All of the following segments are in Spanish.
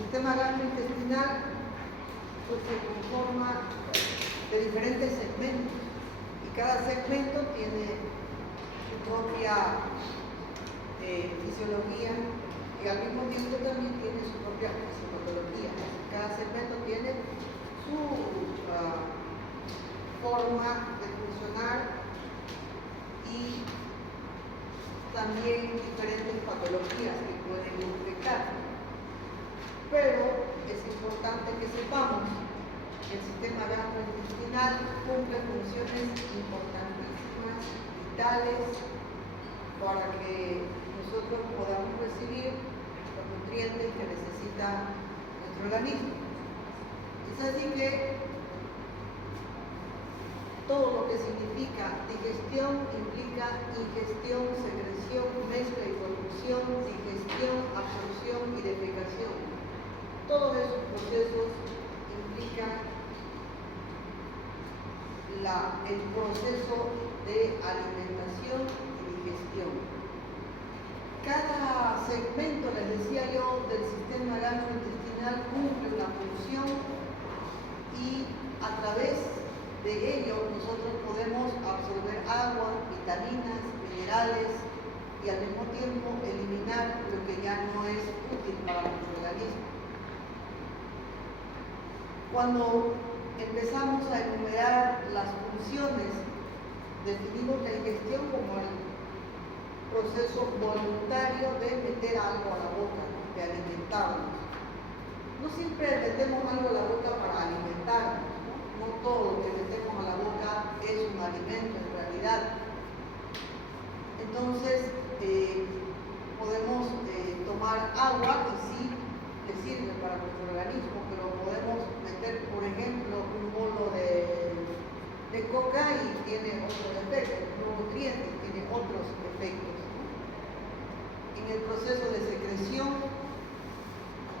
sistema gastrointestinal pues, se conforma de diferentes segmentos y cada segmento tiene su propia fisiología y al mismo tiempo también tiene su propia fisiopatología. Cada segmento tiene su forma de funcionar y también diferentes patologías que pueden infectar. Pero es importante que sepamos que el sistema gastrointestinal cumple funciones importantísimas, vitales, para que nosotros podamos recibir los nutrientes que necesita nuestro organismo. Es así que todo lo que significa digestión implica ingestión, secreción, mezcla y producción, digestión, absorción y defecación. Todos esos procesos implican el proceso de alimentación y digestión. Cada segmento, les decía yo, del sistema gastrointestinal cumple una función y a través de ello nosotros podemos absorber agua, vitaminas, minerales y al mismo tiempo eliminar lo que ya no es útil para nuestro organismo. Cuando empezamos a enumerar las funciones, definimos la digestión como el proceso voluntario de meter algo a la boca, de alimentarnos. No siempre metemos algo a la boca para alimentarnos, no todo lo que metemos a la boca es un alimento en realidad. Entonces, podemos tomar agua y sí le sirve para nuestro organismo, pero podemos meter, por ejemplo, un bolo de coca y tiene otros efectos, no nutrientes, tiene otros efectos. En el proceso de secreción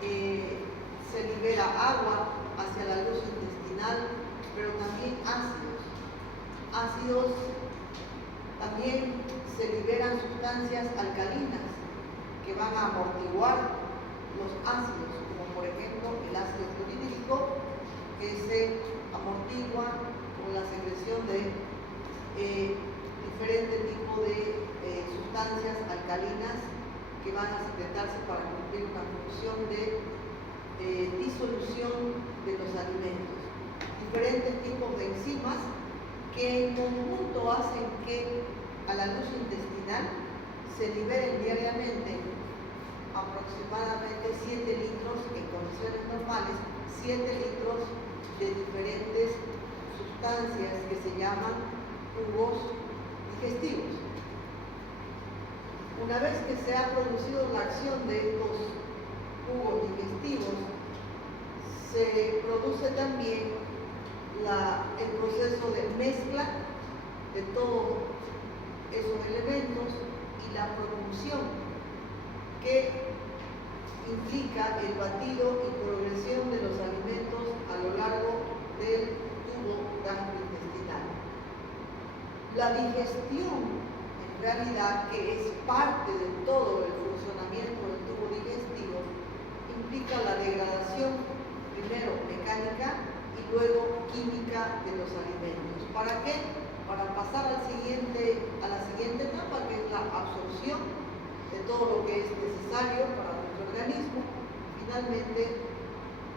se libera agua hacia la luz intestinal, pero también ácidos. Ácidos también se liberan sustancias alcalinas que van a amortiguar los ácidos, como por ejemplo el ácido clorhídrico, que se amortigua con la secreción de diferentes tipos de sustancias alcalinas que van a secretarse para cumplir una función de disolución de los alimentos. Diferentes tipos de enzimas que en conjunto hacen que a la luz intestinal se liberen diariamente aproximadamente 7 litros en condiciones normales, 7 litros de diferentes sustancias que se llaman jugos digestivos. Una vez que se ha producido la acción de estos jugos digestivos, se produce también el proceso de mezcla de todos esos elementos y la producción que implica el batido y progresión de los alimentos a lo largo del tubo gastrointestinal. La digestión, en realidad, que es parte de todo el funcionamiento del tubo digestivo, implica la degradación, primero mecánica y luego química de los alimentos. ¿Para qué? Para pasar a la siguiente etapa, que es la absorción de todo lo que es necesario para nuestro organismo, y finalmente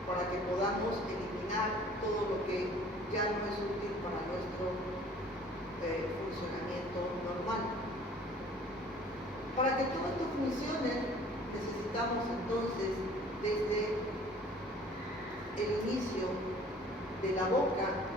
para que podamos eliminar todo lo que ya no es útil para nuestro funcionamiento normal. Para que todo esto funcione, necesitamos entonces, desde el inicio de la boca,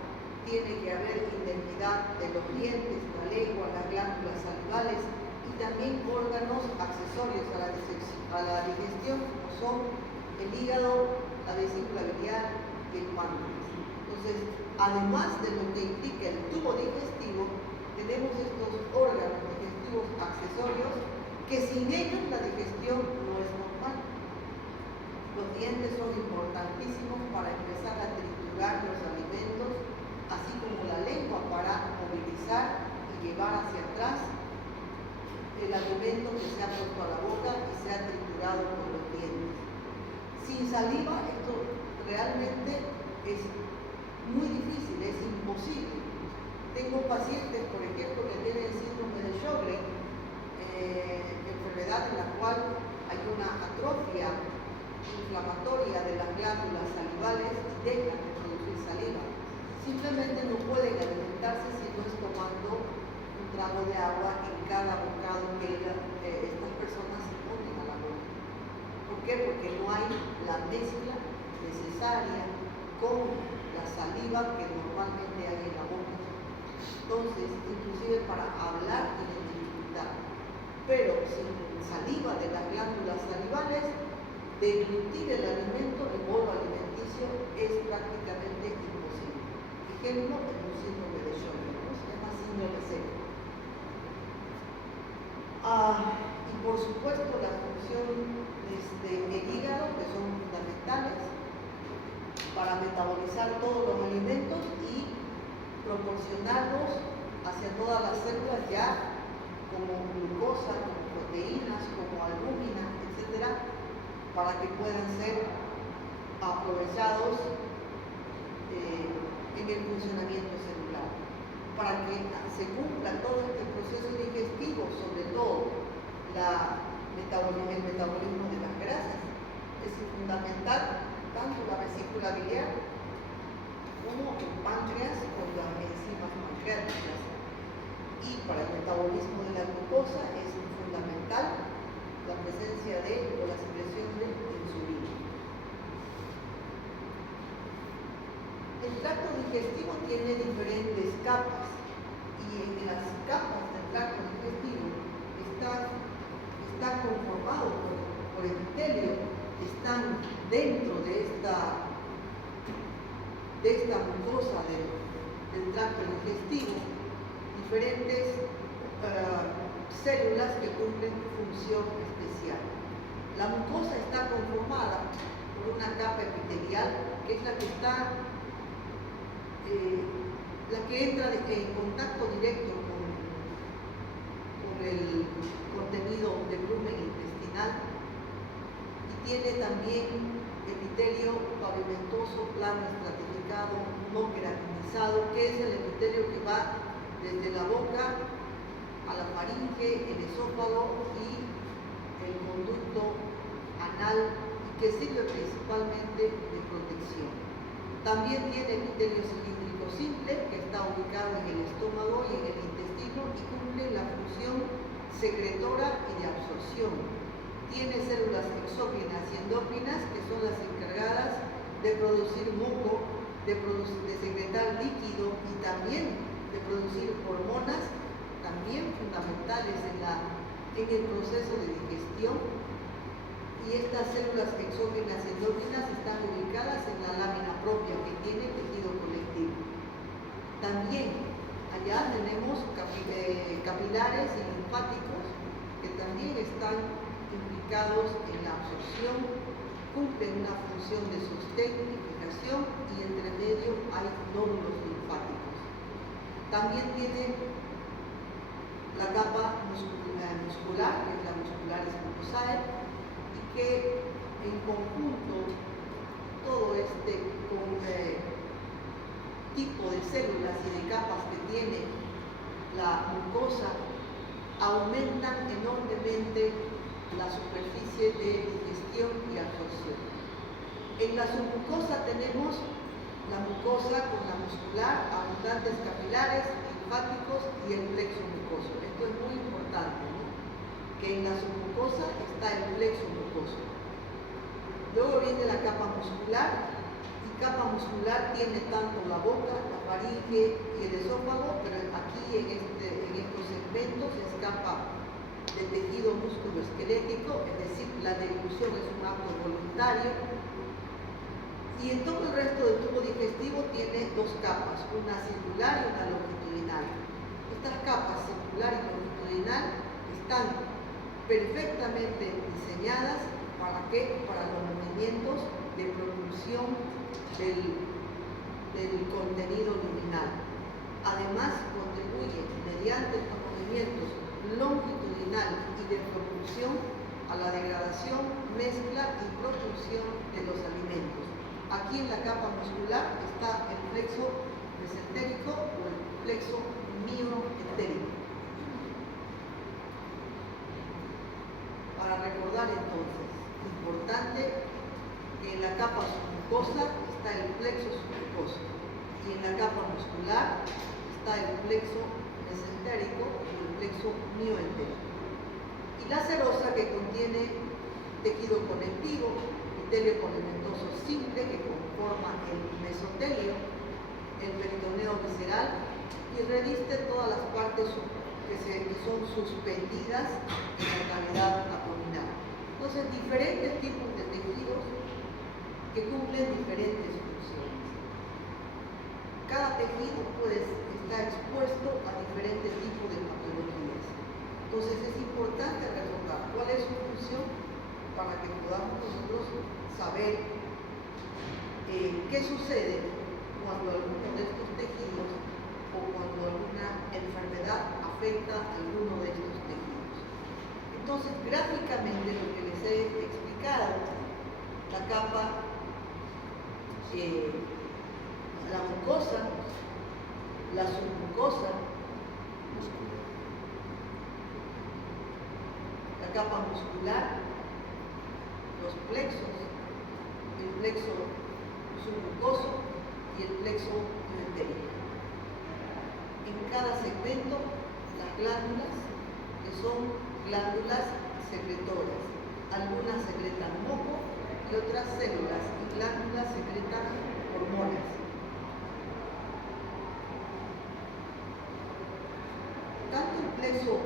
tiene que haber indemnidad de los dientes, la lengua, las glándulas salivales y también órganos accesorios a la digestión, como son el hígado, la vesícula biliar y el páncreas. Entonces, además de lo que implica el tubo digestivo, tenemos estos órganos digestivos accesorios que sin ellos la digestión no es normal. Los dientes son importantísimos para empezar a triturar los alimentos, así como la lengua para movilizar y llevar hacia atrás el alimento que se ha puesto a la boca y se ha triturado con los dientes. Si Sin saliva esto realmente es muy difícil, es imposible. Tengo pacientes, por ejemplo, que tienen síndrome de Sjögren, enfermedad en la cual hay una atrofia inflamatoria de las glándulas salivales y dejan de producir saliva. Simplemente no pueden alimentarse si no es tomando un trago de agua en cada bocado que estas personas se ponen a la boca. ¿Por qué? Porque no hay la mezcla necesaria con la saliva que normalmente hay en la boca. Entonces, inclusive para hablar tienen dificultad. Pero sin saliva de las glándulas salivales, deglutir el alimento, el bolo alimenticio, es prácticamente imposible. Ejemplo, en un síndrome de Sjögren, ¿no? Se llama síndrome seco. Y por supuesto la función del hígado, que son fundamentales para metabolizar todos los alimentos y proporcionarlos hacia todas las células ya como glucosa, como proteínas, como albúmina, etcétera, para que puedan ser aprovechados en el funcionamiento celular. Para que se cumpla todo este proceso digestivo, sobre todo el metabolismo de las grasas, es fundamental tanto la vesícula biliar como el páncreas con las enzimas pancreáticas. Y para el metabolismo de la glucosa es fundamental la presencia o la secreción de insulina. El tracto digestivo tiene diferentes capas y en las capas del tracto digestivo está conformado por epitelio, están dentro de esta mucosa del tracto digestivo diferentes células que cumplen función especial. La mucosa está conformada por una capa epitelial que es la que entra en contacto directo con el contenido del lumen intestinal y tiene también epitelio pavimentoso, plano estratificado, no queratinizado, que es el epitelio que va desde la boca a la faringe, el esófago y el conducto anal, que sirve principalmente de protección. También tiene epitelio cilíndrico simple, que está ubicado en el estómago y en el intestino y cumple la función secretora y de absorción. Tiene células exógenas y endógenas, que son las encargadas de producir moco, de secretar líquido y también de producir hormonas, también fundamentales en el proceso de digestión. Y estas células exógenas y endógenas están ubicadas en la lámina propia que tiene tejido conectivo. También allá tenemos capilares y linfáticos que también están implicados en la absorción, cumplen una función de sostén y fijación y entre medio hay nódulos linfáticos. También tiene la capa muscular, que es la muscularis mucosae, y que en conjunto todo este tipo de células y de capas que tiene la mucosa aumentan enormemente la superficie de digestión y absorción. En la submucosa tenemos la mucosa con la muscular, abundantes capilares, linfáticos y el plexo mucoso. Esto es muy importante, ¿no? Que en la submucosa está el plexo mucoso. Luego viene la capa muscular, y capa muscular tiene tanto la boca, la faringe y el esófago, pero aquí en estos segmentos es capa de tejido músculo-esquelético, es decir, la deglución es un acto voluntario. Y en todo el resto del tubo digestivo tiene dos capas, una circular y una longitudinal. Estas capas, circular y longitudinal, están perfectamente diseñadas ¿para qué? Para los movimientos de propulsión del contenido luminal. Además, contribuye mediante estos movimientos longitudinal y de propulsión a la degradación, mezcla y propulsión de los Aquí en la capa muscular está el plexo mesentérico o el plexo mioentérico. Para recordar entonces, importante que en la capa submucosa está el plexo submucoso y en la capa muscular está el plexo mesentérico o el plexo mioentérico. Y la serosa, que contiene tejido conectivo, epitelio polimentoso simple que conforma el mesotelio, el peritoneo visceral y reviste todas las partes que son suspendidas en la cavidad abdominal. Entonces, diferentes tipos de tejidos que cumplen diferentes funciones. Cada tejido pues está expuesto a diferentes tipos de patologías. Entonces es importante recordar cuál es su función para que podamos nosotros saber qué sucede cuando alguno de estos tejidos o cuando alguna enfermedad afecta a alguno de estos tejidos. Entonces, gráficamente lo que les he explicado, la capa, la mucosa, la submucosa, la capa muscular, los plexos, el plexo submucoso y el plexo mioentérico. En cada segmento, las glándulas, que son glándulas secretoras. Algunas secretan moco y otras células, y glándulas secretan hormonas. Tanto el plexo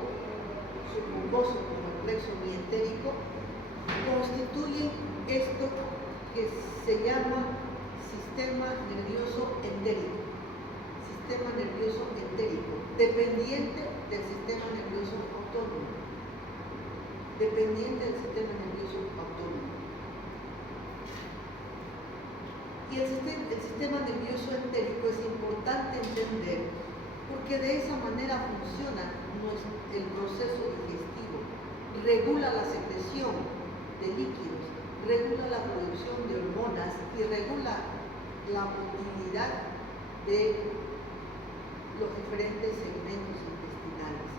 submucoso como el plexo mioentérico constituyen esto que se llama sistema nervioso entérico. Sistema nervioso entérico, dependiente del sistema nervioso autónomo. Dependiente del sistema nervioso autónomo. Y el sistema nervioso entérico es importante entender porque de esa manera funciona el proceso digestivo, regula la secreción de líquidos, regula la producción de hormonas y regula la motilidad de los diferentes segmentos intestinales.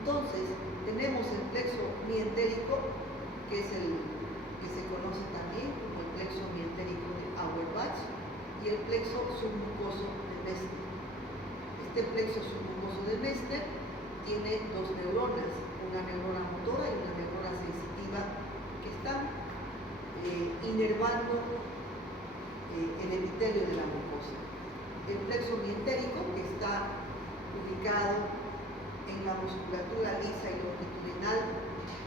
Entonces, tenemos el plexo mioentérico, que es el que se conoce también como el plexo mioentérico de Auerbach, y el plexo submucoso de Messner. Este plexo submucoso de Messner tiene dos neuronas, una neurona motora y una neurona sensitiva, que están inervando el epitelio de la mucosa. El plexo mioentérico, que está ubicado en la musculatura lisa y longitudinal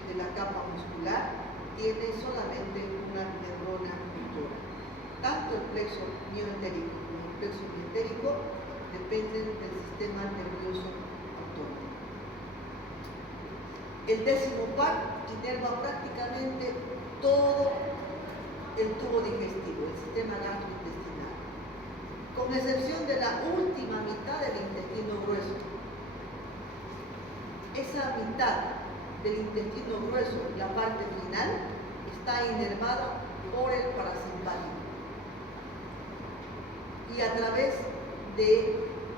de la capa muscular, tiene solamente una neurona motora. Tanto el plexo mioentérico como el plexo mioentérico dependen del sistema nervioso autónomo. El décimo par inerva prácticamente todo el tubo digestivo, el sistema gastrointestinal, con excepción de la última mitad del intestino grueso. Esa mitad del intestino grueso, la parte final, está inervada por el parasimpático y a través de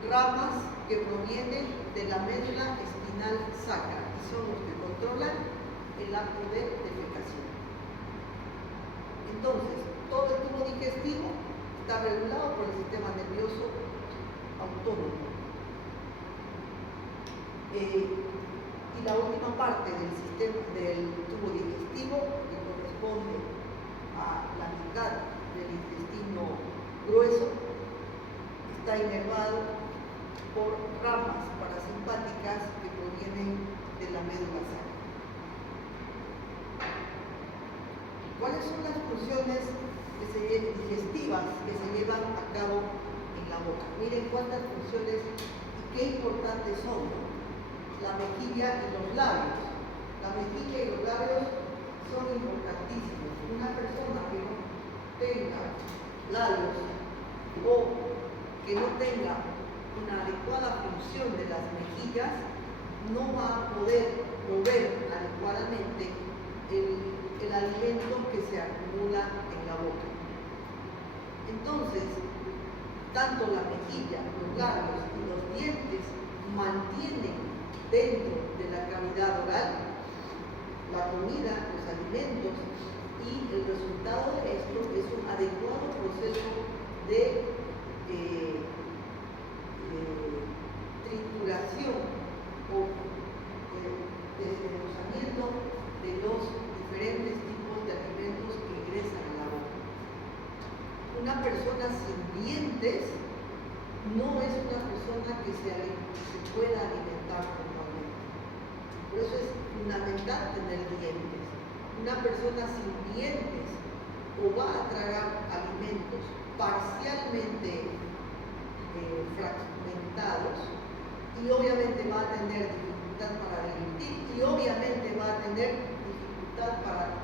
ramas que provienen de la médula espinal sacra y son los que controlan el acto de defecación. Entonces, todo el tubo digestivo está regulado por el sistema nervioso autónomo. Y la última parte del sistema del tubo digestivo, que corresponde a la mitad del intestino grueso, está inervado por ramas parasimpáticas que provienen de la médula sacra. ¿Cuáles son las funciones digestivas que se llevan a cabo en la boca? Miren cuántas funciones y qué importantes son, ¿no? La mejilla y los labios. La mejilla y los labios son importantísimos. Una persona que no tenga labios o que no tenga una adecuada función de las mejillas no va a poder mover adecuadamente el alimento que se acumula en la boca. Entonces, tanto la mejilla, los labios y los dientes mantienen dentro de la cavidad oral la comida, los alimentos, y el resultado de esto es un adecuado proceso de trituración o desmenuzamiento de los diferentes tipos de alimentos que ingresan a la boca. Una persona sin dientes no es una persona que se pueda alimentar normalmente. Por eso es fundamental tener dientes. Una persona sin dientes o va a tragar alimentos parcialmente fragmentados y obviamente va a tener dificultad para deglutir y obviamente va a tener dificultad para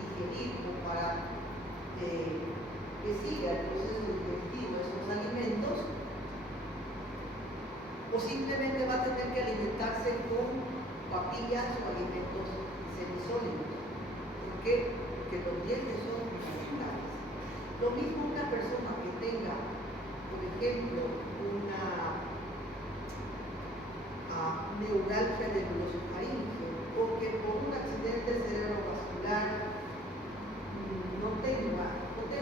digerir o para que siga el proceso digestivo de esos alimentos, o simplemente va a tener que alimentarse con papillas o alimentos semisólidos. ¿Por qué? Porque los dientes son fundamentales. Lo mismo una persona que tenga, por ejemplo, una neuralgia del glosofaringeo o que por un accidente cerebrovascular no tenga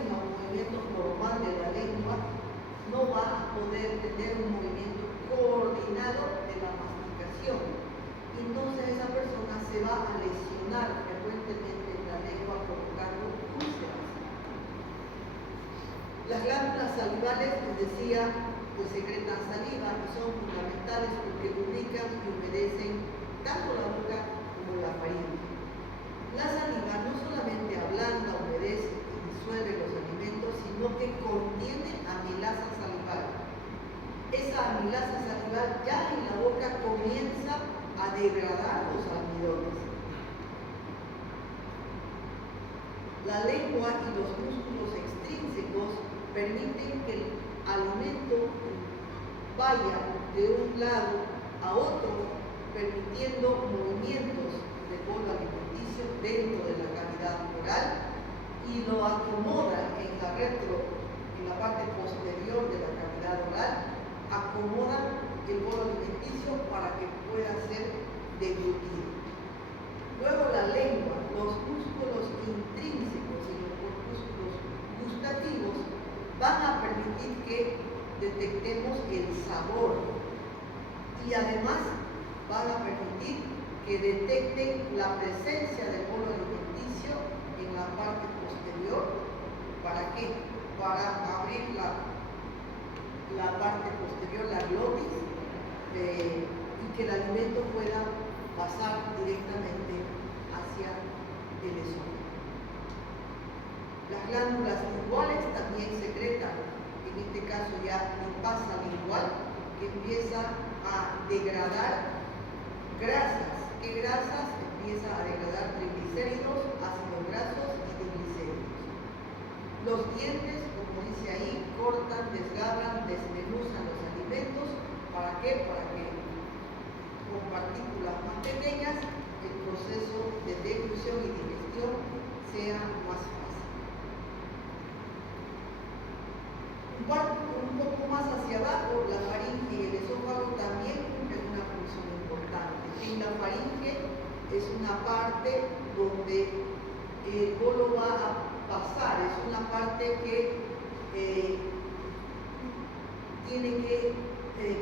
un movimiento normal de la lengua, no va a poder tener un movimiento coordinado de la masticación. Entonces esa persona se va a lesionar frecuentemente en la lengua provocando úlceras. Las glándulas salivales, les decía, pues secretan saliva y son fundamentales porque lubrican y humedecen tanto la boca como la faringe. La saliva no solamente ablanda, humedece y disuelve los alimentos, sino que contiene amilasa salival. Esa amilasa salival ya en la boca comienza a degradar los almidones. La lengua y los músculos extrínsecos permiten que el alimento vaya de un lado a otro, permitiendo movimientos del bolo alimenticio dentro de la cavidad oral y lo acomoda en la parte posterior de la cavidad oral, acomoda el bolo alimenticio para que pueda ser deglutido. Luego la lengua, los músculos intrínsecos y los músculos gustativos van a permitir que detectemos el sabor y además van a permitir que detecten la presencia del bolo alimenticio en la parte posterior. ¿Para qué? Para abrir la parte posterior, la glotis, y que el alimento pueda pasar directamente hacia el esófago. Las glándulas linguales también secretan, en este caso ya lipasa lingual, que empieza a degradar grasas. ¿Qué grasas? Empieza a degradar triglicéridos, ácidos grasos y triglicéridos. Los dientes, como dice ahí, cortan, desgarran, desmenuzan los alimentos. ¿Para qué? Para que con partículas más pequeñas el proceso de deglución y digestión sea más fácil. Un poco más hacia abajo, la faringe y el esófago también cumplen una función importante. En la faringe es una parte donde el bolo va a pasar, es una parte que tiene que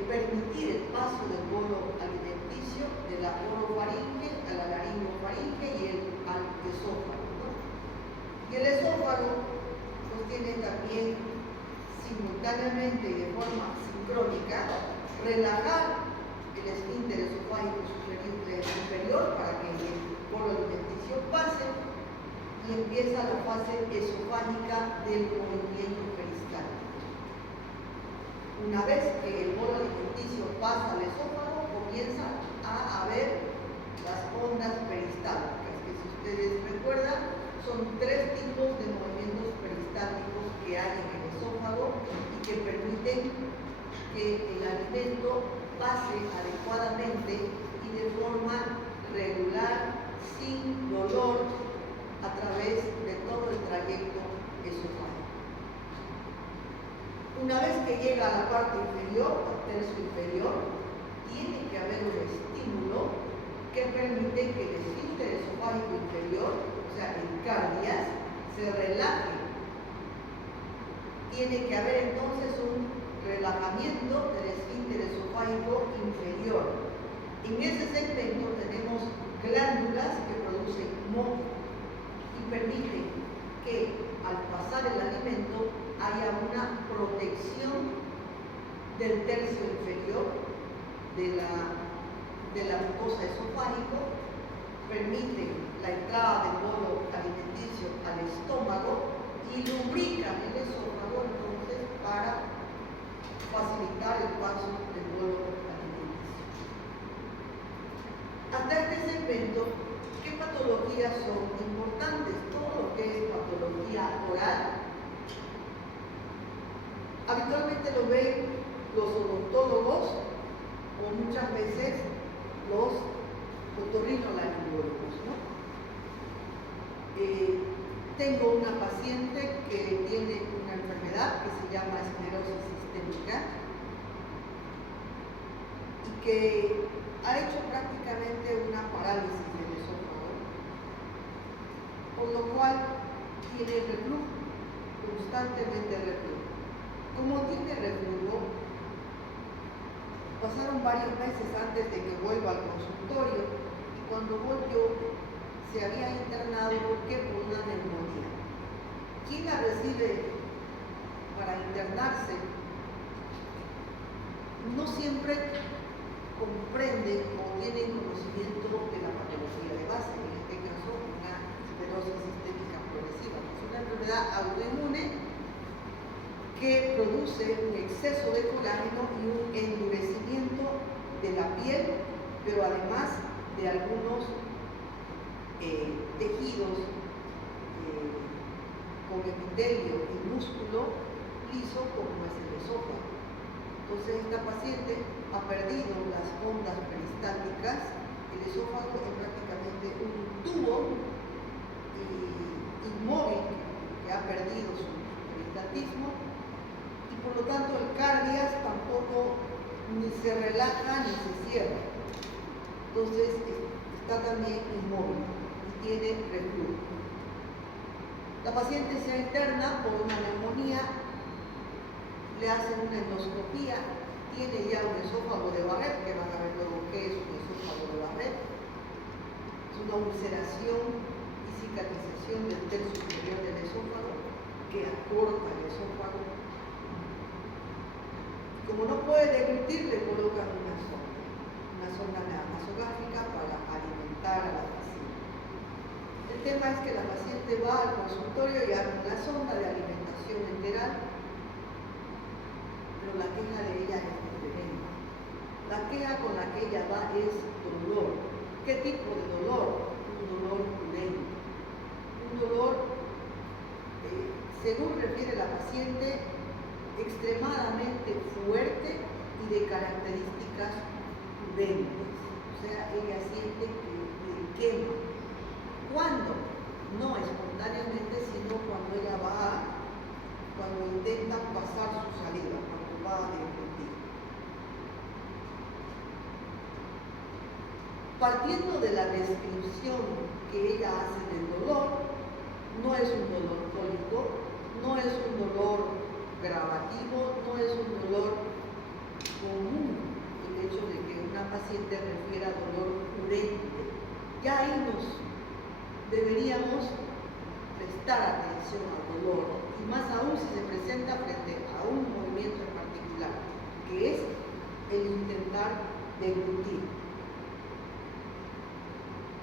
permitir el paso del bolo alimenticio de la orofaringe a la laringofaringe y al esófago, ¿no? Y el esófago pues tiene también simultáneamente y de forma sincrónica relajar el esfínter esofágico superior para que el bolo alimenticio pase y empieza la fase esofágica del movimiento peristáltico. Una vez que el bolo alimenticio pasa al esófago, comienza a haber las ondas peristálticas, que si ustedes recuerdan, son 3 tipos de movimientos peristálticos que hay en el esófago y que permiten que el alimento pase adecuadamente y de forma regular, sin dolor, a través de todo el trayecto esofágico. que llega a la parte inferior, al tercio inferior, tiene que haber un estímulo que permite que el esfínter esofágico inferior, o sea, el cardias, se relaje. Tiene que haber entonces un relajamiento del esfínter esofágico inferior. En ese segmento tenemos glándulas que producen moco y permiten que al pasar el alimento haya una protección del tercio inferior de la mucosa esofágico, permiten la entrada del bolo alimenticio al estómago y lubrican el esófago entonces para facilitar el paso del bolo alimenticio. Hasta este segmento, ¿qué patologías son importantes? Todo lo que es patología oral, habitualmente lo ven los odontólogos o muchas veces los otorrinolaringólogos, ¿no? Tengo una paciente que tiene una enfermedad que se llama esclerosis sistémica y que ha hecho prácticamente una parálisis del esófago, con lo cual tiene reflujo, constantemente reflujo. Como tiene reflujo, pasaron varios meses antes de que vuelva al consultorio y cuando volvió se había internado porque por una neumonía. ¿Quién la recibe para internarse? No siempre comprenden o tienen conocimiento de la patología de base, en este caso una esclerosis sistémica progresiva. Es una enfermedad autoinmune que produce un exceso de colágeno y un endurecimiento de la piel, pero además de algunos tejidos con epitelio y músculo liso como es el esófago. Entonces esta paciente ha perdido las ondas peristálticas, el esófago es prácticamente un tubo inmóvil que ha perdido su peristaltismo y por lo tanto el cardias tampoco ni se relaja ni se cierra. Entonces está también inmóvil y tiene reflujo. La paciente se interna por una neumonía, le hacen una endoscopía, tiene ya un esófago de Barrett, que van a ver luego qué es un esófago de Barrett. Es una ulceración y cicatrización del tercio superior del esófago que acorta el esófago. Y como no puede deglutir, le colocan una sonda nasogástrica para alimentar a la paciente. El tema es que la paciente va al consultorio y hace una sonda de alimentación enteral, pero la queja de ella es diferente. La queja con la que ella va es dolor. ¿Qué tipo de dolor? Un dolor purulento. Un dolor, según refiere la paciente, extremadamente fuerte y de características purulentas. O sea, ella siente que le quema. ¿Cuándo? No espontáneamente, sino cuando ella cuando intenta pasar su saliva, cuando va a deglutir. Partiendo de la descripción que ella hace del dolor, no es un dolor crónico, no es un dolor gravativo, no es un dolor común el hecho de que una paciente refiera dolor purente. Ya ahí deberíamos prestar atención al dolor, y más aún si se presenta frente a un movimiento en particular, que es el intentar deglutir.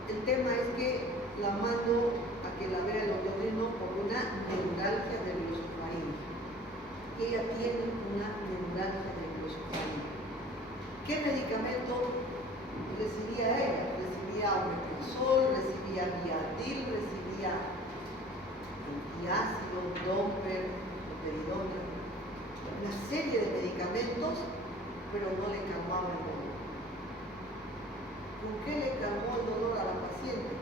El tema es que la mando a que la vea el otorrino por una neuralgia nerviosofaríngea. Ella tiene una neuralgia nerviosofaríngea. ¿Qué medicamento recibía ella? Recibía omeprazol, recibía Viatil, recibía antiácido, Doppler, peridona, una serie de medicamentos, pero no le calmaba el dolor. ¿Con qué le calmó el dolor a la paciente?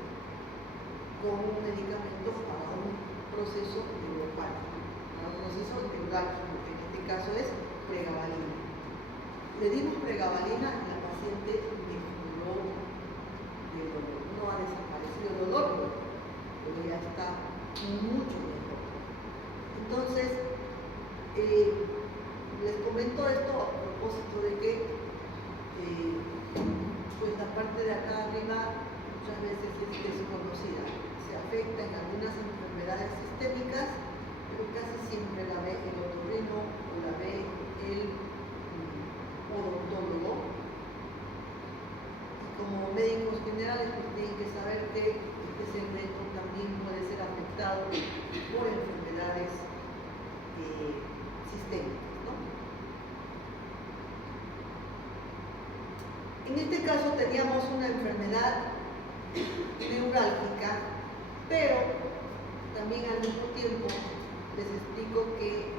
Con un medicamento para un proceso neuropático. para un proceso neurálgico, que en este caso es pregabalina. Le dimos pregabalina y la paciente mejoró del dolor. No ha desaparecido el dolor, pero ya está mucho mejor. Entonces, les comento esto a propósito de que pues la parte de acá arriba muchas veces es desconocida. Se afecta en algunas enfermedades sistémicas, pero casi siempre la ve el otorrino o la ve el odontólogo. Y como médicos generales pues tienen que saber que este segmento también puede ser afectado por enfermedades sistémicas, ¿no? En este caso teníamos una enfermedad neurálgica, pero también al mismo tiempo les explico que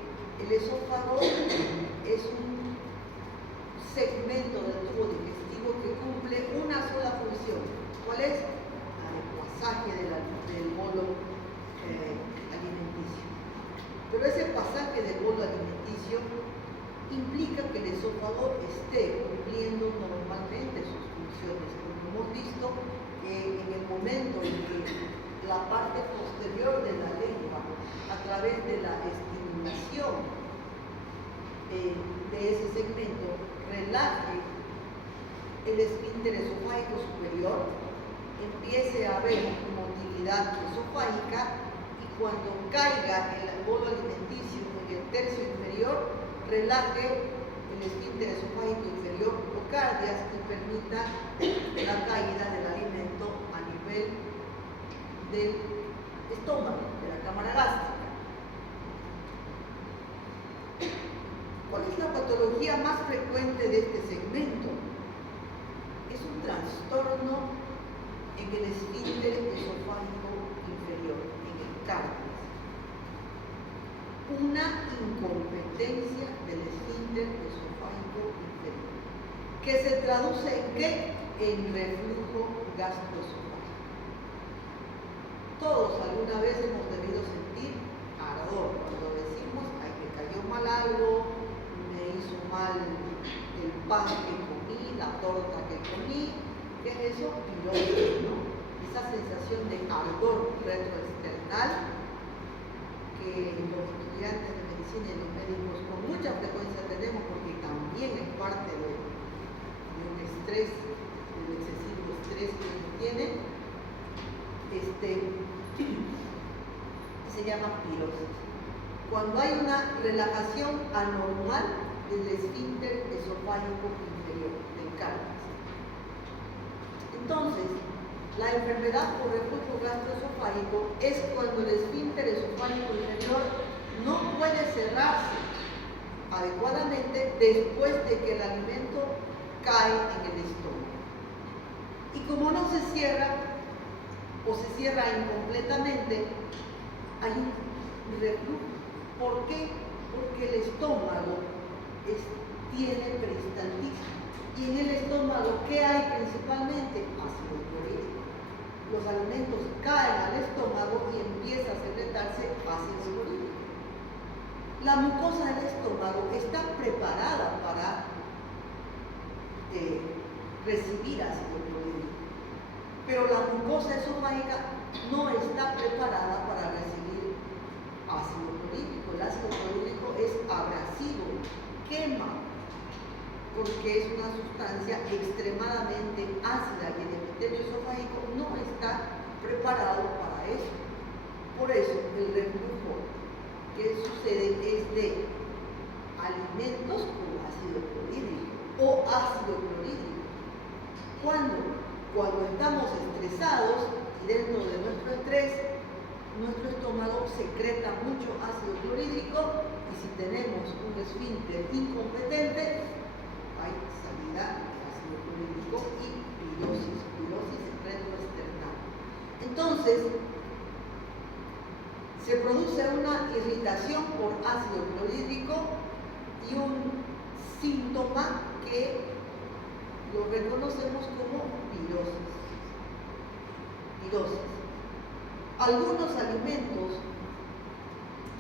el esófago es un segmento del tubo digestivo que cumple una sola función. ¿Cuál es? La del pasaje del bolo alimenticio. Pero ese pasaje del bolo alimenticio implica que el esófago esté cumpliendo normalmente sus funciones. Como hemos visto que en el momento en que la parte posterior de la lengua, a través de la estimulación de ese segmento, relaje el esfínter esofágico superior, empiece a haber motilidad esofágica y cuando caiga el bolo alimenticio en el tercio inferior, relaje el esfínter esofágico inferior o cardias y permita la caída del alimento a nivel del estómago, de la cámara gástrica. ¿Cuál es la patología más frecuente de este segmento? Es un trastorno en el esfínter esofágico inferior, en el cardias. Una incompetencia del esfínter esofágico inferior, que se traduce en ¿qué? En reflujo gastroesofágico. Todos alguna vez hemos debido sentir ardor cuando decimos, ay, me cayó mal algo, me hizo mal el pan que comí, la torta que comí. ¿Qué es eso? Pirosis, ¿no? Esa sensación de ardor retroesternal que los estudiantes de medicina y los médicos con mucha frecuencia tenemos, porque también es parte de un estrés, del excesivo estrés que ellos tienen, se llama pirosis. Cuando hay una relajación anormal del esfínter esofágico inferior, del cardias. Entonces, la enfermedad por reflujo gastroesofágico es cuando el esfínter esofágico inferior no puede cerrarse adecuadamente después de que el alimento cae en el estómago. Y como no se cierra o se cierra incompletamente, hay un reflujo. ¿Por qué? Porque el estómago tiene peristaltismo. Y en el estómago, ¿qué hay principalmente? Ácido clorhídrico. Los alimentos caen al estómago y empieza a secretarse ácido clorhídrico. La mucosa del estómago está preparada para recibir ácido clorhídrico, pero la mucosa esofágica no está preparada para recibir ácido clorhídrico. El ácido clorhídrico es abrasivo, quema, porque es una sustancia extremadamente ácida y el epitelio esofágico no está preparado para eso. Por eso el reflujo que sucede es de alimentos con ácido clorhídrico o ácido clorhídrico. ¿Cuándo? Cuando estamos estresados y dentro de nuestro estrés, nuestro estómago secreta mucho ácido clorhídrico y si tenemos un esfínter incompetente, hay salida de ácido clorhídrico y pirosis retroesternal. Entonces, se produce una irritación por ácido clorhídrico y un síntoma que lo reconocemos como pirosis. Algunos alimentos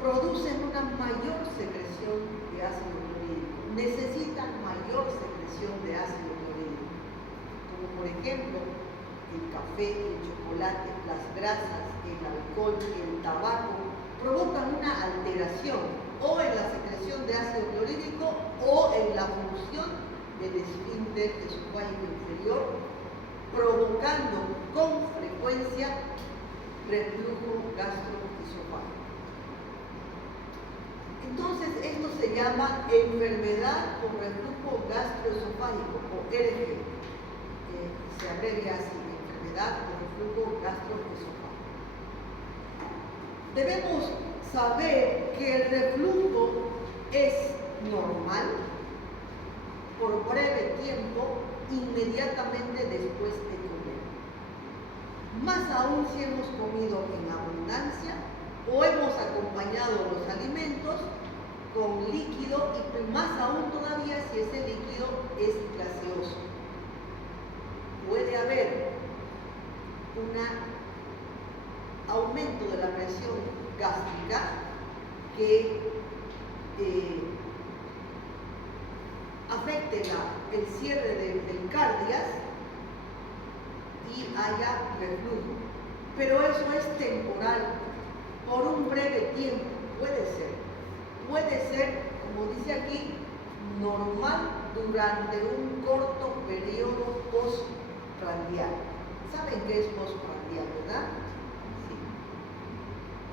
producen una mayor secreción de ácido clorhídrico, necesitan mayor secreción de ácido clorhídrico, como por ejemplo el café, el chocolate, las grasas, el alcohol y el tabaco provocan una alteración o en la secreción de ácido clorhídrico o en la función del esfínter esofágico inferior, provocando con frecuencia reflujo gastroesofágico. Entonces, esto se llama enfermedad por reflujo gastroesofágico o ERG, se abrevia así, enfermedad por reflujo gastroesofágico. Debemos saber que el reflujo es normal por breve tiempo inmediatamente después de comer. Más aún si hemos comido en abundancia o hemos acompañado los alimentos con líquido y más aún todavía si ese líquido es gaseoso. Puede haber un aumento de la presión gástrica que afecte el cierre del cardias y haya reflujo. Pero eso es temporal, por un breve tiempo, puede ser, como dice aquí, normal durante un corto periodo postprandial. ¿Saben qué es postprandial, verdad? Sí.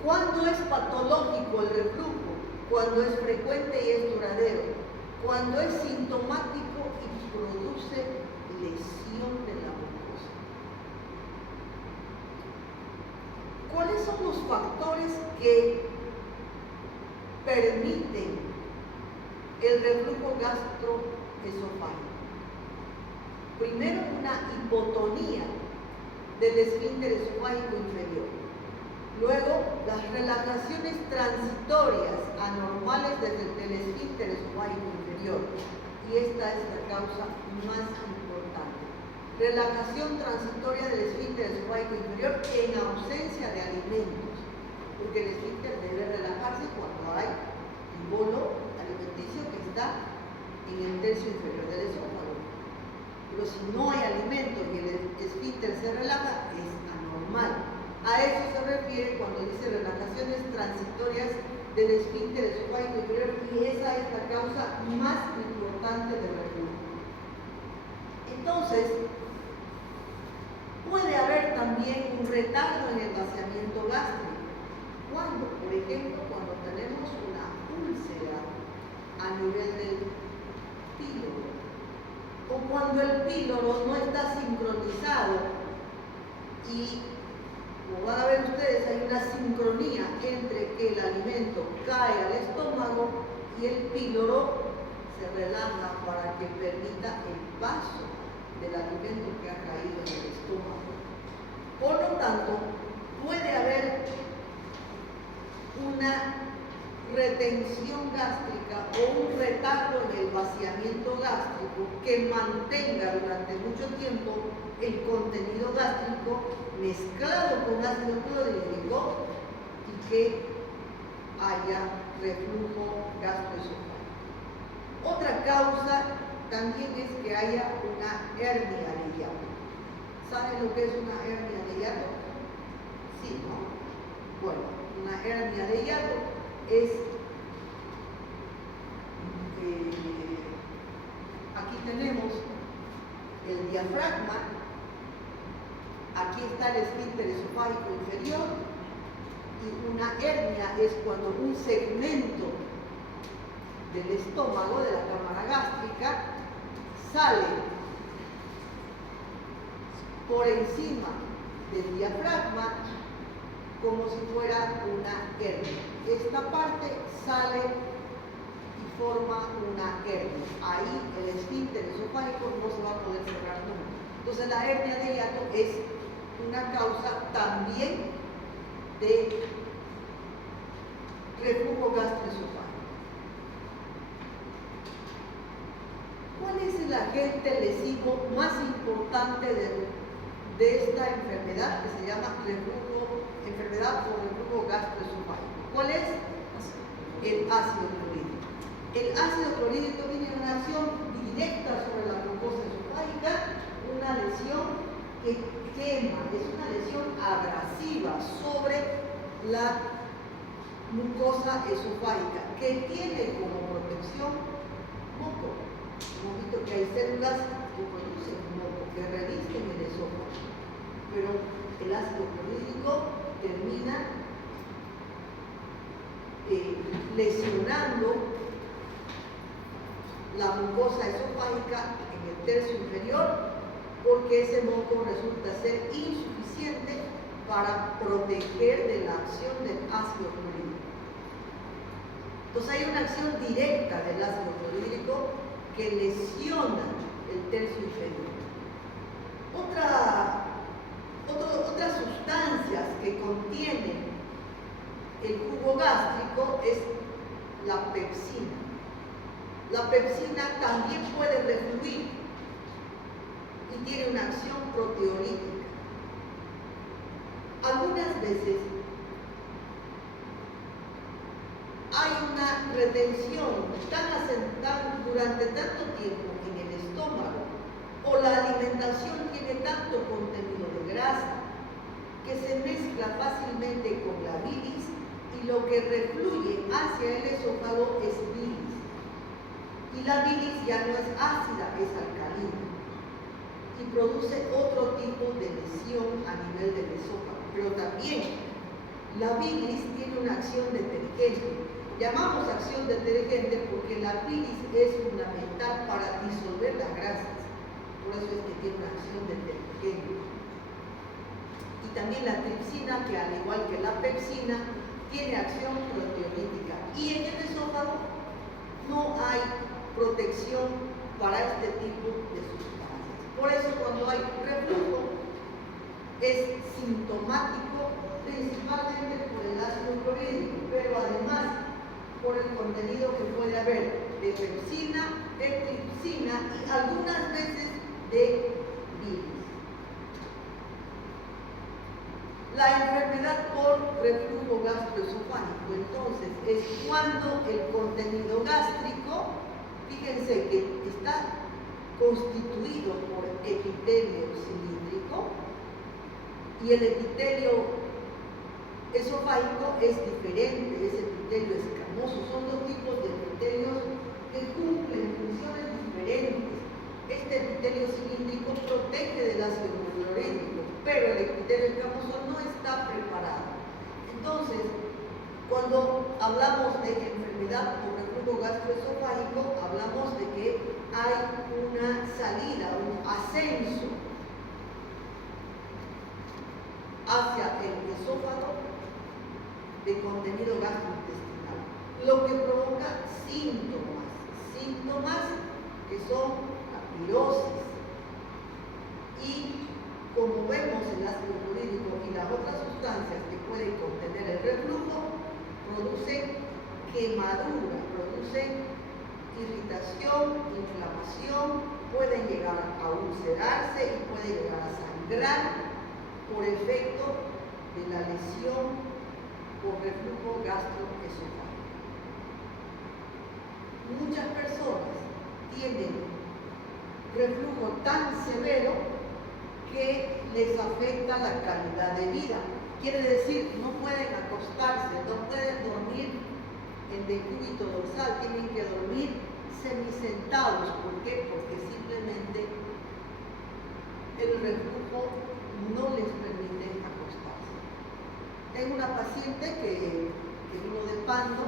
¿Cuándo es patológico el reflujo? Cuando es frecuente y es duradero. Cuando es sintomático y produce lesión de la mucosa. ¿Cuáles son los factores que permiten el reflujo gastroesofágico? Primero, una hipotonía del esfínter esofágico inferior. Luego, las relajaciones transitorias anormales del esfínter esofágico inferior. Y esta es la causa más importante. Relajación transitoria del esfínter esofágico inferior en ausencia de alimentos. Porque el esfínter debe relajarse cuando hay un bolo alimenticio que está en el tercio inferior del esófago. Pero si no hay alimento y el esfínter se relaja, es anormal. A eso se refiere cuando dice relajaciones transitorias del esfínter esofágico inferior, y esa es la causa más importante del reflujo. Entonces, puede haber también un retardo en el vaciamiento gástrico. ¿Cuándo? Por ejemplo, cuando tenemos una úlcera a nivel del píloro, o cuando el píloro no está sincronizado y, como van a ver ustedes, hay una sincronía entre que el alimento cae al estómago y el píloro se relaja para que permita el paso del alimento que ha caído en el estómago. Por lo tanto, puede haber una retención gástrica o un retardo en el vaciamiento gástrico que mantenga durante mucho tiempo el contenido gástrico mezclado con ácido clorhídrico y que haya reflujo gastroesofágico. Otra causa también es que haya una hernia de hiato. ¿Saben lo que es una hernia de hiato? Sí, ¿no? Bueno, una hernia de hiato es, aquí tenemos el diafragma, aquí está el esfínter esofágico inferior, y una hernia es cuando un segmento del estómago, de la cámara gástrica, sale por encima del diafragma como si fuera una hernia. Esta parte sale y forma una hernia. Ahí el esfínter esofágico no se va a poder cerrar nunca. Entonces la hernia de hiato es una causa también de reflujo gastroesofágico. ¿Cuál es el agente lesivo más importante de esta enfermedad que se llama enfermedad por reflujo gastroesofágico? ¿Cuál es? el ácido clorhídrico. El ácido clorhídrico tiene una acción directa sobre la mucosa esofágica, una lesión que quema, es una lesión abrasiva sobre la mucosa esofágica, que tiene como protección moco. Hemos visto que hay células que producen moco, que revisten el esófago, pero el ácido clorhídrico termina lesionando la mucosa esofágica en el tercio inferior, porque ese moco resulta ser insuficiente para proteger de la acción del ácido clorhídrico. Entonces hay una acción directa del ácido clorhídrico que lesiona el tercio inferior. Otras sustancias que contienen el jugo gástrico es la pepsina. La pepsina también puede refluir y tiene una acción proteolítica. Algunas veces hay una retención durante tanto tiempo en el estómago, o la alimentación tiene tanto contenido de grasa que se mezcla fácilmente con la bilis, y lo que refluye hacia el esófago es bilis. Y la bilis ya no es ácida, es alcalina, y produce otro tipo de lesión a nivel del esófago. Pero también la bilis tiene una acción detergente. Llamamos acción detergente porque la bilis es fundamental para disolver las grasas. Por eso es que tiene una acción detergente. Y también la tripsina, que al igual que la pepsina, tiene acción proteolítica. Y en el esófago no hay protección para este tipo de sustancias. Por eso cuando hay reflujo es sintomático principalmente por el ácido clorhídrico, pero además por el contenido que puede haber de pepsina, de tripsina y algunas veces de bilis. La enfermedad por reflujo gastroesofágico, entonces, es cuando el contenido gástrico, fíjense que está constituido por epitelio cilíndrico, y el epitelio esofágico es diferente, es epitelio escamoso. Son dos tipos de epitelios que cumplen funciones diferentes. Este epitelio cilíndrico protege del ácido clorhídrico, pero el epitelio escamoso no está preparado. Entonces, cuando hablamos de enfermedad por reflujo gastroesofágico, hablamos de que hay una salida, un ascenso hacia el esófago de contenido gastrointestinal, lo que provoca síntomas que son la pirosis. Y como vemos, el ácido clorhídrico y las otras sustancias que pueden contener el reflujo producen quemadura, producen irritación, inflamación, pueden llegar a ulcerarse y pueden llegar a sangrar por efecto de la lesión por reflujo gastroesofágico. Muchas personas tienen reflujo tan severo que les afecta la calidad de vida. Quiere decir, no pueden acostarse, no pueden dormir en decúbito dorsal, tienen que dormir semisentados. ¿Por qué? Porque simplemente el reflujo no les permite acostarse. Tengo una paciente que vino de Pando,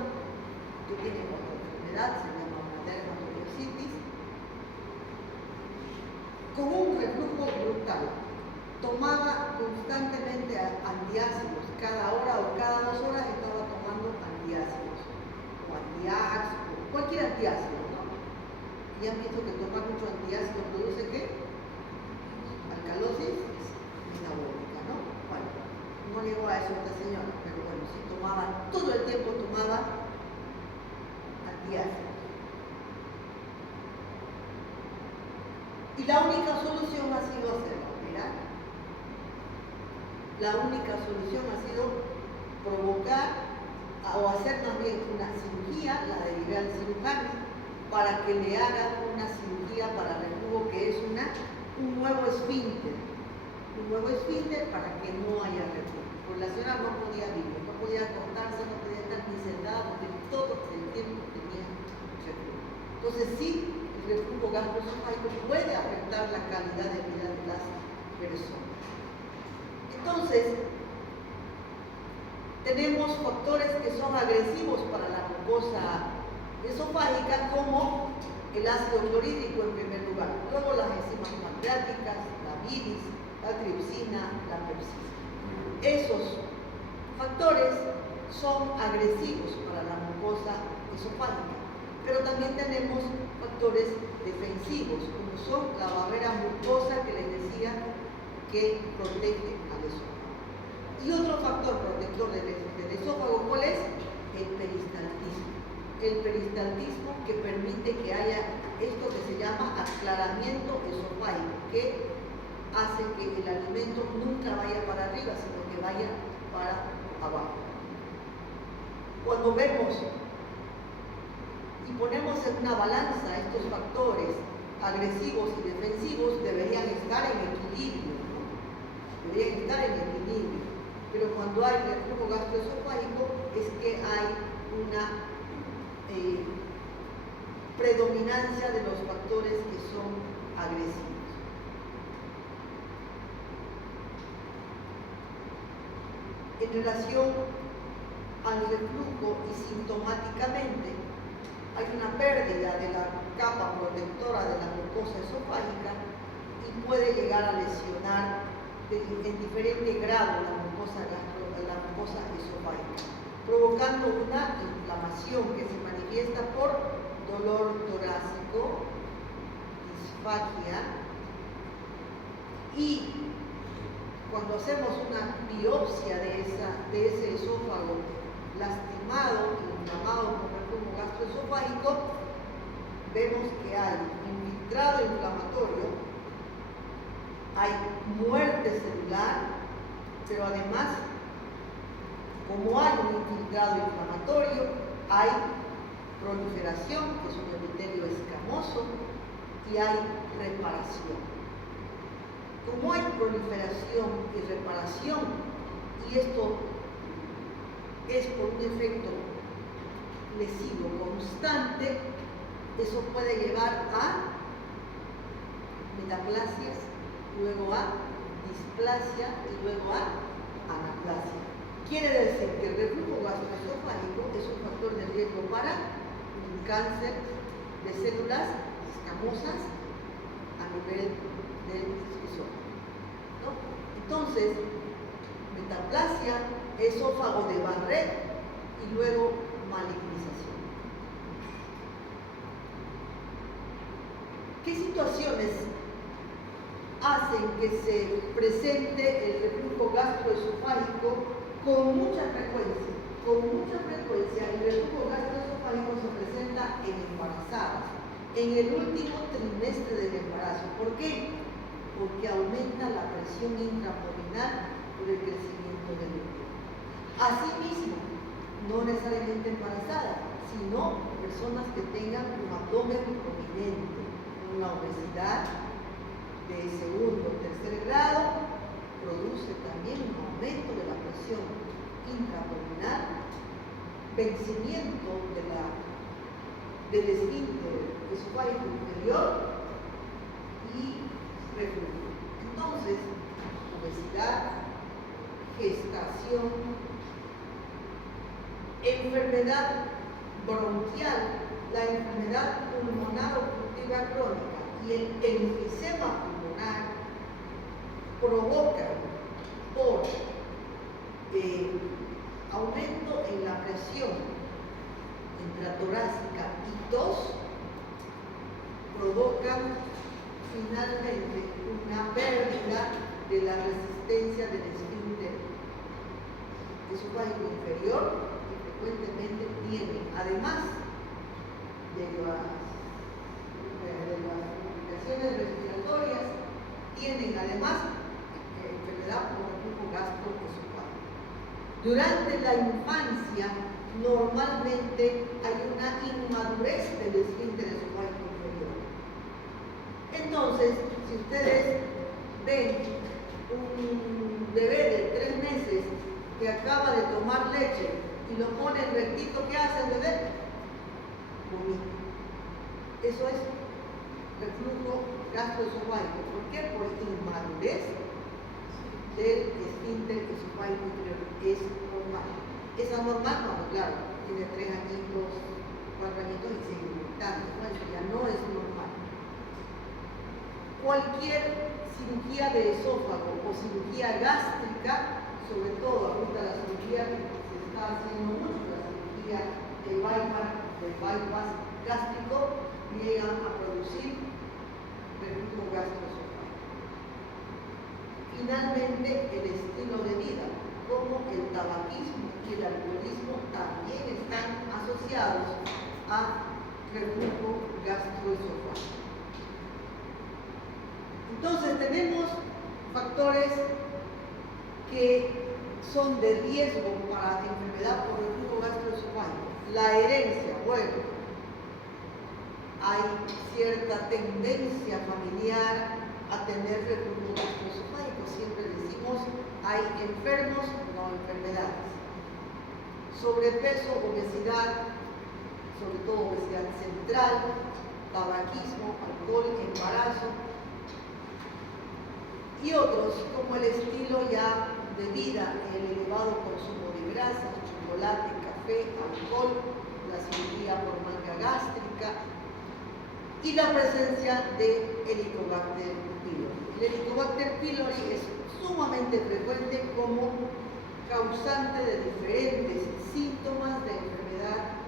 que tiene otra enfermedad, se llama una dermatomiositis, con un reflujo brutal. Tomaba constantemente antiácidos, cada hora o cada 2 horas estaba tomando antiácidos, o antiax, o cualquier antiácido, ¿no? Y han visto que tomar mucho antiácido produce ¿qué? Alcalosis metabólica, ¿no? Bueno, no llegó a eso esta señora, pero bueno, sí tomaba, todo el tiempo tomaba antiácidos. Y la única solución ha sido hacerlo, ¿verdad? La única solución ha sido provocar o hacer también una cirugía, la derivé al cirujano, para que le haga una cirugía para reflujo, que es un nuevo esfínter. Un nuevo esfínter para que no haya reflujo. Porque la señora no podía vivir, no podía acostarse, no podía estar ni sentada, porque todo el tiempo tenía reflujo. Entonces sí, el reflujo gastroesofágico puede afectar la calidad de vida de las personas. Entonces, tenemos factores que son agresivos para la mucosa esofágica, como el ácido clorhídrico en primer lugar, luego las enzimas pancreáticas, la bilis, la tripsina, la pepsina. Esos factores son agresivos para la mucosa esofágica, pero también tenemos factores defensivos, como son la barrera mucosa que les decía que protege al esófago. Y otro factor protector del esófago, ¿cuál es? El peristaltismo. El peristaltismo que permite que haya esto que se llama aclaramiento esofágico, que hace que el alimento nunca vaya para arriba, sino que vaya para abajo. Cuando vemos y ponemos en una balanza estos factores agresivos y defensivos, deberían estar en equilibrio, ¿no? Deberían estar en equilibrio. Pero cuando hay reflujo gastroesofágico es que hay una predominancia de los factores que son agresivos. En relación al reflujo y sintomáticamente, hay una pérdida de la capa protectora de la mucosa esofágica y puede llegar a lesionar en diferente grado la mucosa esofágica, provocando una inflamación que se manifiesta por dolor torácico, disfagia, y cuando hacemos una biopsia de ese esófago lastimado, inflamado por reflujo gastroesofágico, vemos que hay infiltrado inflamatorio, hay muerte celular, pero además, como hay un infiltrado inflamatorio, hay proliferación, que es un epitelio escamoso, y hay reparación. Como hay proliferación y reparación, y esto es por un efecto lesivo constante, eso puede llevar a metaplasias, luego a displasia y luego a anaplasia. Quiere decir que el reflujo gastroesofágico es un factor de riesgo para un cáncer de células escamosas a nivel del esófago, ¿no? Entonces, metaplasia, esófago de Barrett y luego malignización. ¿Qué situaciones hacen que se presente el reflujo gastroesofágico con mucha frecuencia? Con mucha frecuencia el reflujo gastroesofágico se presenta en embarazadas, en el último trimestre del embarazo. ¿Por qué? Porque aumenta la presión intraabdominal por el crecimiento del útero. Asimismo, no necesariamente embarazadas, sino personas que tengan un abdomen prominente, una obesidad de segundo o tercer grado, produce también un aumento de la presión intraabdominal, vencimiento del esfínter esofágico inferior y reflujo. Entonces, obesidad, gestación, enfermedad bronquial, la enfermedad pulmonar obstructiva crónica y el enfisema pulmonar provocan por aumento en la presión intratorácica y tos, provocan finalmente una pérdida de la resistencia del esfínter esofágico inferior, que frecuentemente tiene, además de las complicaciones respiratorias, tienen además enfermedad por reflujo gastroesofágico. Durante la infancia normalmente hay una inmadurez del esfínter esofágico inferior. Entonces, si ustedes ven un bebé de 3 meses que acaba de tomar leche y lo ponen rectito, ¿qué hace el bebé? Vomita. Eso es reflujo gastroesofágico. ¿Por qué? Por inmadurez del esfínter esofágico inferior. Es normal. Es anormal cuando, claro, tiene 3 añitos, 4 añitos y sigue vomitando. No, eso ya no es normal. Cualquier cirugía de esófago o cirugía gástrica, sobre todo ahorita la cirugía que se está haciendo mucho, la cirugía del bypass gástrico, llega a producir reflujo gastroesofágico. Finalmente, el estilo de vida, como el tabaquismo y el alcoholismo, también están asociados a reflujo gastroesofágico. Entonces tenemos factores que son de riesgo para la enfermedad por reflujo gastroesofágico. La herencia, bueno, hay cierta tendencia familiar a tener reflujo gastroesofágico. Siempre decimos, hay enfermos, no enfermedades. Sobrepeso, obesidad, sobre todo obesidad central, tabaquismo, alcohol, embarazo, y otros como el estilo ya de vida, el elevado consumo de grasas, chocolate, café, alcohol, la cirugía por manga gástrica y la presencia de Helicobacter pylori. El Helicobacter pylori es sumamente frecuente como causante de diferentes síntomas de enfermedad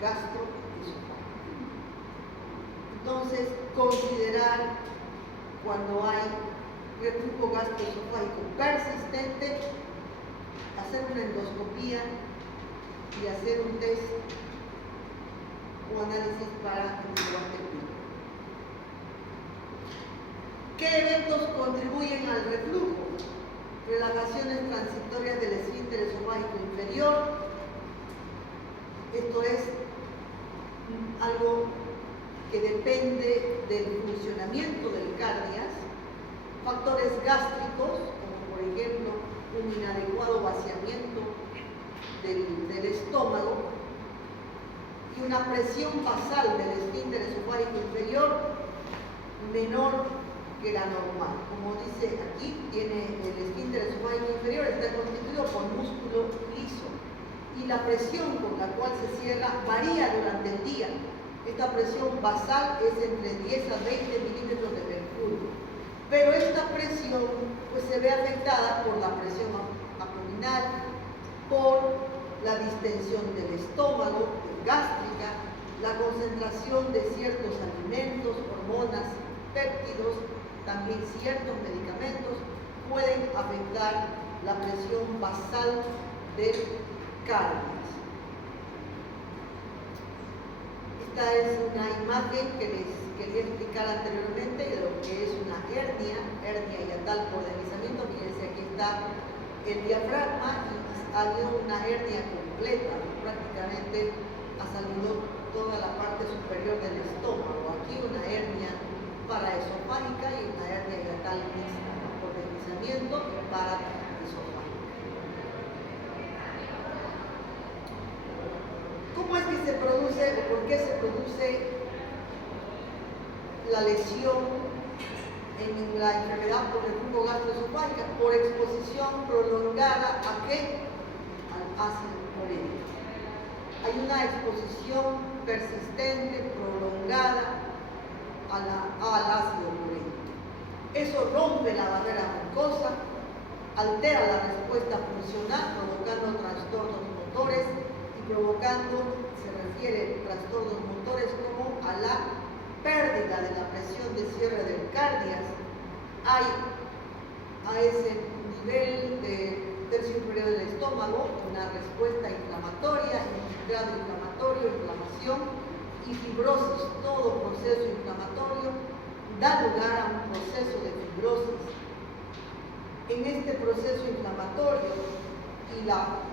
gastroesofágica. Entonces, considerar cuando hay reflujo gastroesofágico persistente, hacer una endoscopía y hacer un test o análisis para Helicobacter pylori. ¿Qué eventos contribuyen al reflujo? Relajaciones transitorias del esfínter esofágico inferior. Esto es algo que depende del funcionamiento del cardias. Factores gástricos, como por ejemplo un inadecuado vaciamiento del estómago y una presión basal del esfínter esofágico inferior menor que la normal. Como dice aquí, tiene el esfínter esofágico inferior, está constituido por músculo liso y la presión con la cual se cierra varía durante el día. Esta presión basal es entre 10 a 20 milímetros de mercurio. Pero esta presión pues, se ve afectada por la presión abdominal, por la distensión del estómago, gástrica, la concentración de ciertos alimentos, hormonas, péptidos, también ciertos medicamentos pueden afectar la presión basal del cardias. Esta es una imagen que les quería explicar anteriormente de lo que es una hernia hiatal por deslizamiento. Fíjense, aquí está el diafragma y ha habido una hernia completa, prácticamente ha salido toda la parte superior del estómago. Aquí una hernia paraesofágica y una hernia hiatal mixta por deslizamiento y paraesofágica. ¿Cómo es que se produce o por qué se produce la lesión en la enfermedad por reflujo gastroesofágica? Por exposición prolongada ¿a qué? Al ácido clorhídrico. Hay una exposición persistente, prolongada al ácido clorhídrico. Eso rompe la barrera mucosa, altera la respuesta funcional, provocando trastornos motores y provocando, se refiere trastornos motores como a la pérdida de la presión de cierre del cardias. Hay a ese nivel de tercio inferior del estómago una respuesta inflamatoria, un grado inflamatorio, inflamación y fibrosis. Todo proceso inflamatorio da lugar a un proceso de fibrosis. En este proceso inflamatorio y la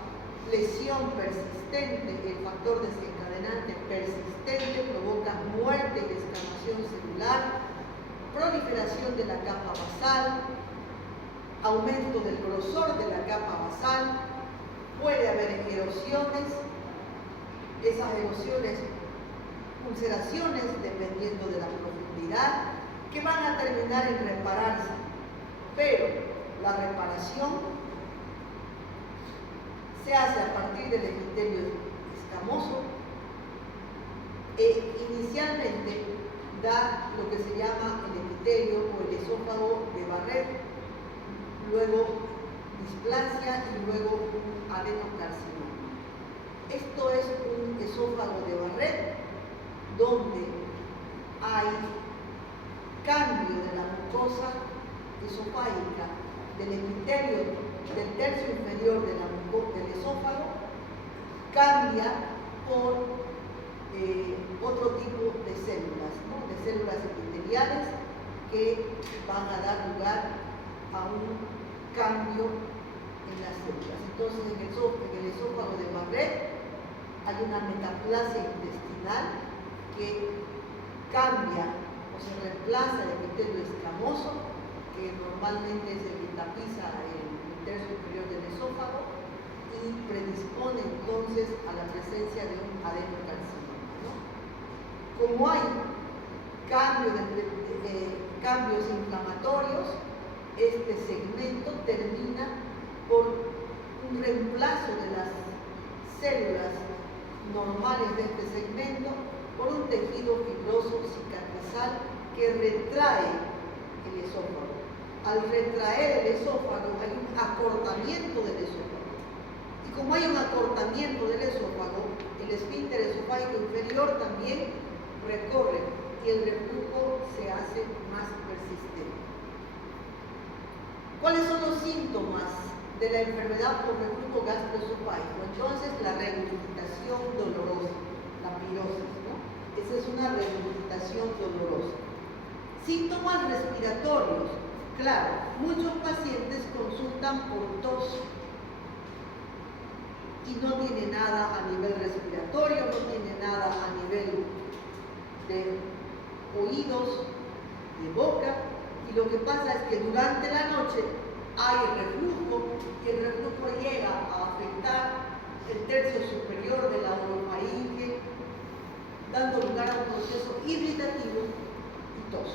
lesión persistente, el factor desencadenante persistente provoca muerte y descamación celular, proliferación de la capa basal, aumento del grosor de la capa basal, puede haber erosiones, esas erosiones, ulceraciones dependiendo de la profundidad, que van a terminar en repararse, pero la reparación se hace a partir del epitelio escamoso e inicialmente da lo que se llama el epitelio o el esófago de Barrett, luego displasia y luego un adenocarcinoma. Esto es un esófago de Barrett donde hay cambio de la mucosa esofágica del epitelio del tercio inferior del esófago, cambia por otro tipo de células, ¿no? De células epiteliales que van a dar lugar a un cambio en las células. Entonces, en el esófago de Barrett hay una metaplasia intestinal que cambia o se reemplaza el epitelio escamoso, que normalmente es el que tapiza el tercio inferior del esófago, y predispone entonces a la presencia de un adenocarcinoma, ¿no? Como hay cambios inflamatorios, este segmento termina por un reemplazo de las células normales de este segmento por un tejido fibroso cicatrizal que retrae el esófago. Al retraer el esófago hay un acortamiento del esófago. Y como hay un acortamiento del esófago, el esfínter esofágico inferior también recorre y el reflujo se hace más persistente. ¿Cuáles son los síntomas de la enfermedad por reflujo gastroesofágico? Entonces, la regurgitación dolorosa, la pirosis, ¿no? Esa es una regurgitación dolorosa. Síntomas respiratorios. Claro, muchos pacientes consultan por tos y no tiene nada a nivel respiratorio, no tiene nada a nivel de oídos, de boca, y lo que pasa es que durante la noche hay reflujo y el reflujo llega a afectar el tercio superior de la orofaringe, dando lugar a un proceso irritativo y tos.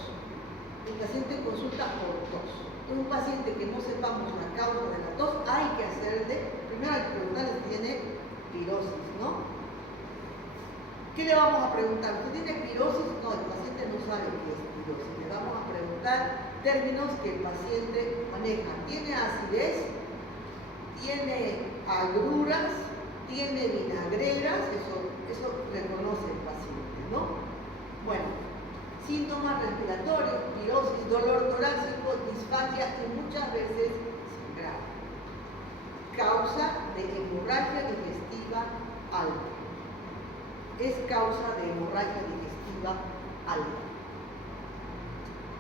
El paciente consulta por tos. Un paciente que no sepamos la causa de la tos, hay que hacerle, primero hay que preguntarle si tiene pirosis, ¿no? ¿Qué le vamos a preguntar? ¿Usted tiene pirosis? No, el paciente no sabe qué es pirosis. Le vamos a preguntar términos que el paciente maneja. ¿Tiene acidez? ¿Tiene agruras? ¿Tiene vinagreras? Eso reconoce el paciente, ¿no? Bueno. Síntomas respiratorios, pirosis, dolor torácico, disfagia y muchas veces sangrado. Causa de hemorragia digestiva alta. Es causa de hemorragia digestiva alta.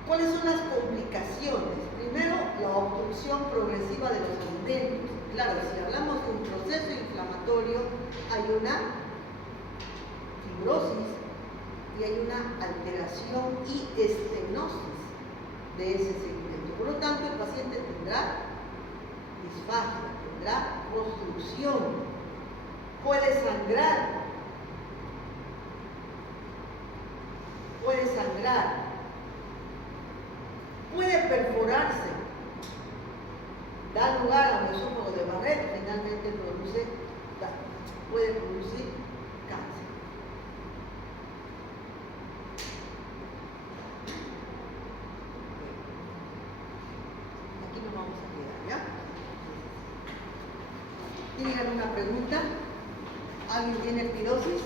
¿Cuáles son las complicaciones? Primero, la obstrucción progresiva de los alimentos. Claro, si hablamos de un proceso inflamatorio, hay una fibrosis y hay una alteración y estenosis de ese segmento. Por lo tanto, el paciente tendrá disfagia, tendrá obstrucción, puede sangrar, puede perforarse, da lugar a un esófago de Barrett, finalmente puede producir cáncer. Aquí nos vamos a quedar, ¿ya? ¿Tienen alguna pregunta? ¿Alguien tiene pirosis?